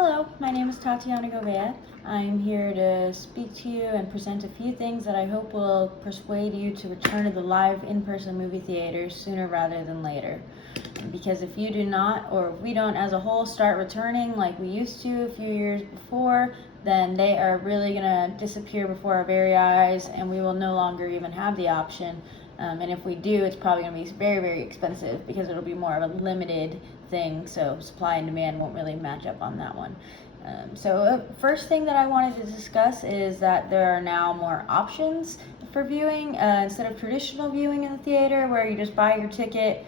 Hello, my name is Tatiana Govea. I'm here to speak to you and present a few things that I hope will persuade you to return to the live in-person movie theaters sooner rather than later. Because if you do not, or if we don't as a whole start returning like we used to a few years before, then they are really going to disappear before our very eyes, and we will no longer even have the option. And if we do, it's probably going to be very, very expensive because it'll be more of a limited thing, so supply and demand won't really match up on that one. First thing that I wanted to discuss is that there are now more options for viewing. Instead of traditional viewing in the theater where you just buy your ticket,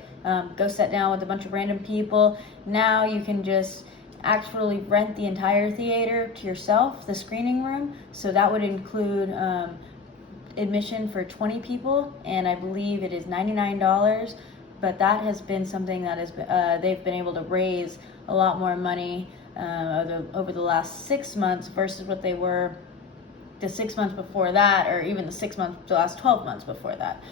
go sit down with a bunch of random people, now you can just actually rent the entire theater to yourself, the screening room. So that would include admission for 20 people, and I believe it is $99. But that has been something that they've been able to raise a lot more money over the last 6 months versus what they were the 6 months before that, or even the last 12 months before that,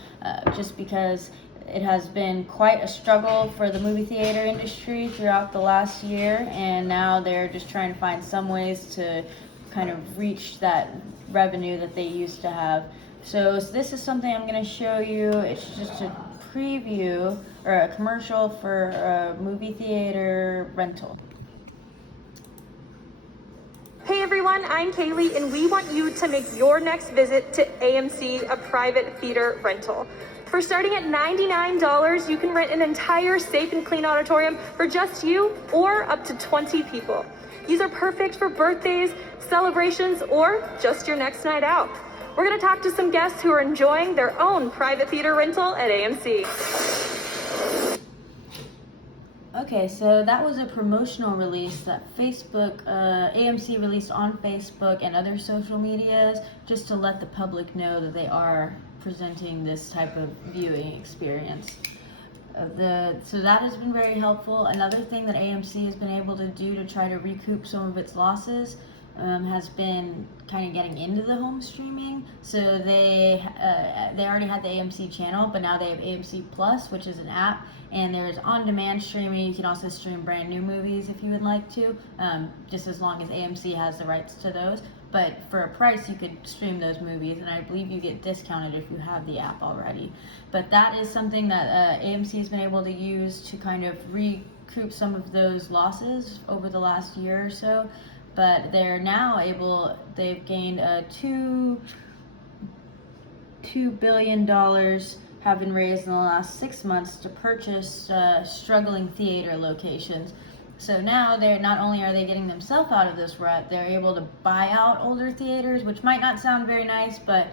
just because it has been quite a struggle for the movie theater industry throughout the last year, and now they're just trying to find some ways to kind of reach that revenue that they used to have. So this is something I'm going to show you. It's just a preview or a commercial for a movie theater rental. Hey everyone, I'm Kaylee, and we want you to make your next visit to AMC a private theater rental. For starting at $99, you can rent an entire safe and clean auditorium for just you or up to 20 people. These are perfect for birthdays, celebrations, or just your next night out. We're going to talk to some guests who are enjoying their own private theater rental at AMC. Okay, so that was a promotional release that AMC released on Facebook and other social medias just to let the public know that they are presenting this type of viewing experience. So that has been very helpful. Another thing that AMC has been able to do to try to recoup some of its losses has been kind of getting into the home streaming. So they already had the AMC channel, but now they have AMC Plus, which is an app, and there's on-demand streaming. You can also stream brand new movies if you would like to, just as long as AMC has the rights to those. But for a price, you could stream those movies, and I believe you get discounted if you have the app already. But that is something that AMC has been able to use to kind of recoup some of those losses over the last year or so. But they're now they've gained $2 billion have been raised in the last 6 months to purchase struggling theater locations. So now they're not only are they getting themselves out of this rut, they're able to buy out older theaters, which might not sound very nice, but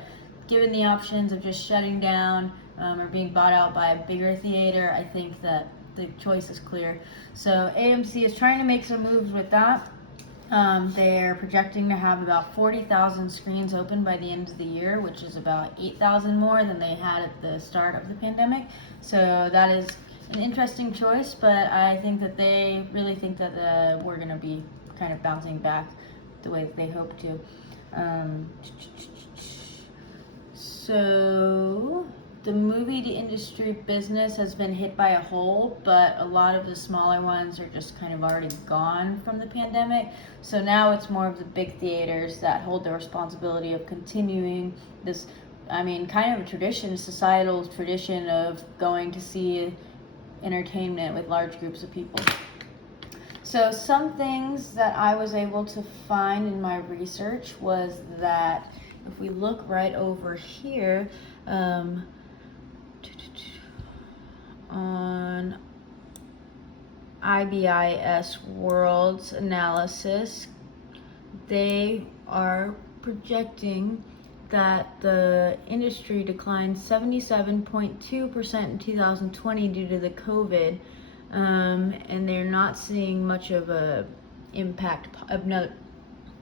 given the options of just shutting down or being bought out by a bigger theater, I think that the choice is clear. So AMC is trying to make some moves with that. They're projecting to have about 40,000 screens open by the end of the year, which is about 8,000 more than they had at the start of the pandemic. So that is an interesting choice, but I think that they really think that we're going to be kind of bouncing back the way that they hope to. So the movie industry business has been hit by a hole, but a lot of the smaller ones are just kind of already gone from the pandemic. So now it's more of the big theaters that hold the responsibility of continuing this, kind of a societal tradition of going to see entertainment with large groups of people. So some things that I was able to find in my research was that if we look right over here, on IBIS World's analysis, they are projecting that the industry declined 77.2% in 2020 due to the COVID, and they're not seeing much of a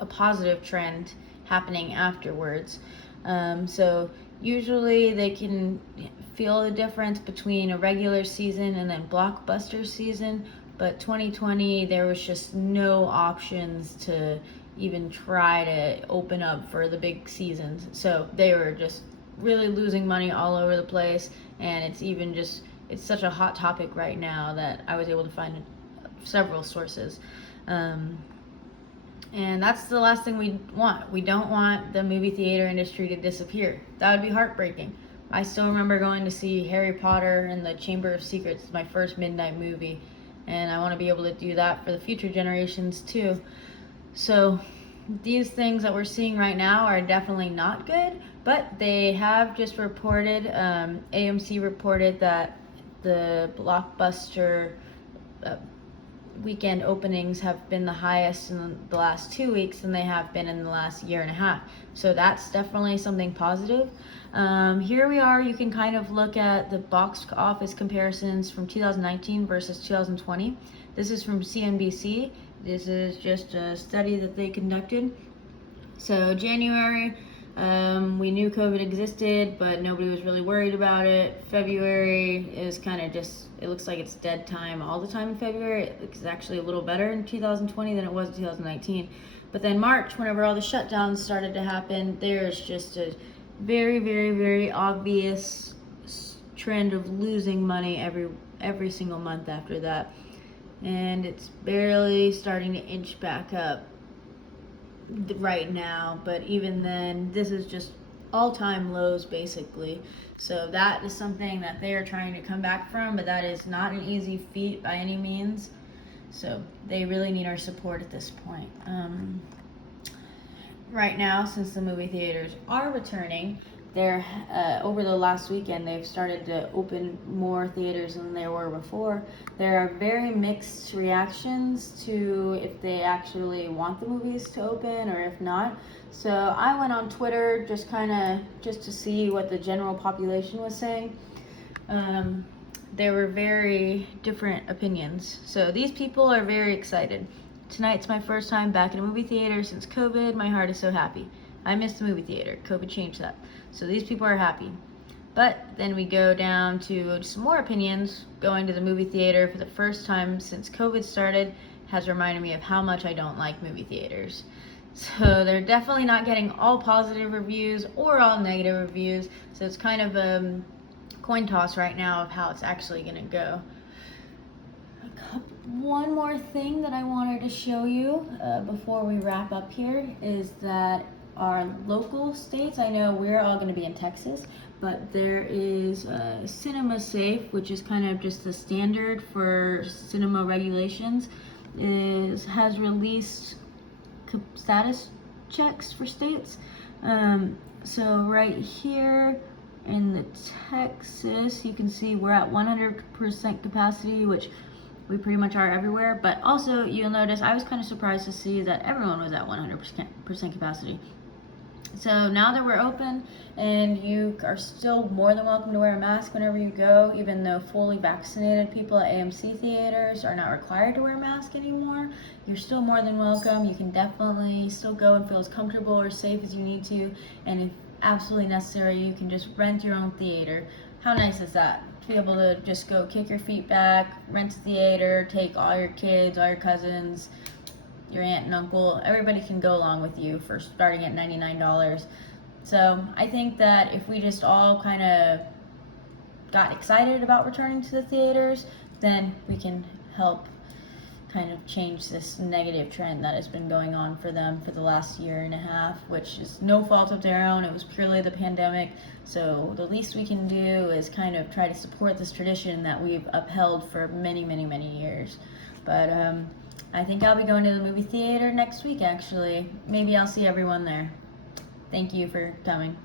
positive trend happening afterwards. So usually they can feel the difference between a regular season and then blockbuster season, but 2020 there was just no options to even try to open up for the big seasons. So they were just really losing money all over the place, and it's such a hot topic right now that I was able to find several sources. And that's the last thing we want. We don't want the movie theater industry to disappear. That would be heartbreaking. I still remember going to see Harry Potter and the Chamber of Secrets, my first midnight movie, and I want to be able to do that for the future generations too. So these things that we're seeing right now are definitely not good, but they have just reported, AMC reported that the blockbuster weekend openings have been the highest in the last 2 weeks than they have been in the last year and a half. So that's definitely something positive. Here we are. You can kind of look at the box office comparisons from 2019 versus 2020. This is from CNBC. This is just a study that they conducted. So January, we knew COVID existed, but nobody was really worried about it. February is kind of just, it looks like it's dead time all the time in February. It's actually a little better in 2020 than it was in 2019. But then March, whenever all the shutdowns started to happen, there's just a very, very, very obvious trend of losing money every single month after that. And it's barely starting to inch back up right now, but even then, this is just all-time lows basically. So that is something that they are trying to come back from, but that is not an easy feat by any means. So they really need our support at this point. Right now, since the movie theaters are returning, they're over the last weekend they've started to open more theaters than there were before. There are very mixed reactions to if they actually want the movies to open or if not. So I went on Twitter just to see what the general population was saying. There were very different opinions. So these people are very excited. Tonight's my first time back in a movie theater since COVID. My heart is so happy. I missed the movie theater. COVID changed that. So these people are happy. But then we go down to some more opinions. Going to the movie theater for the first time since COVID started has reminded me of how much I don't like movie theaters. So they're definitely not getting all positive reviews or all negative reviews. So it's kind of a coin toss right now of how it's actually going to go. One more thing that I wanted to show you before we wrap up here is that our local states, I know we're all going to be in Texas, but there is Cinema Safe, which is kind of just the standard for cinema regulations, has released status checks for states. So right here in the Texas, you can see we're at 100% capacity, which we pretty much are everywhere. But also, you'll notice I was kind of surprised to see that everyone was at 100% capacity. So now that we're open, and you are still more than welcome to wear a mask whenever you go, even though fully vaccinated people at AMC theaters are not required to wear a mask anymore, you're still more than welcome. You can definitely still go and feel as comfortable or safe as you need to, and if absolutely necessary, you can just rent your own theater. How nice is that? To be able to just go kick your feet back, rent a theater, take all your kids, all your cousins, your aunt and uncle, everybody can go along with you for starting at $99. So I think that if we just all kind of got excited about returning to the theaters, then we can help kind of change this negative trend that has been going on for them for the last year and a half, which is no fault of their own. It was purely the pandemic. So the least we can do is kind of try to support this tradition that we've upheld for many, many, many years. But I think I'll be going to the movie theater next week, actually. Maybe I'll see everyone there. Thank you for coming.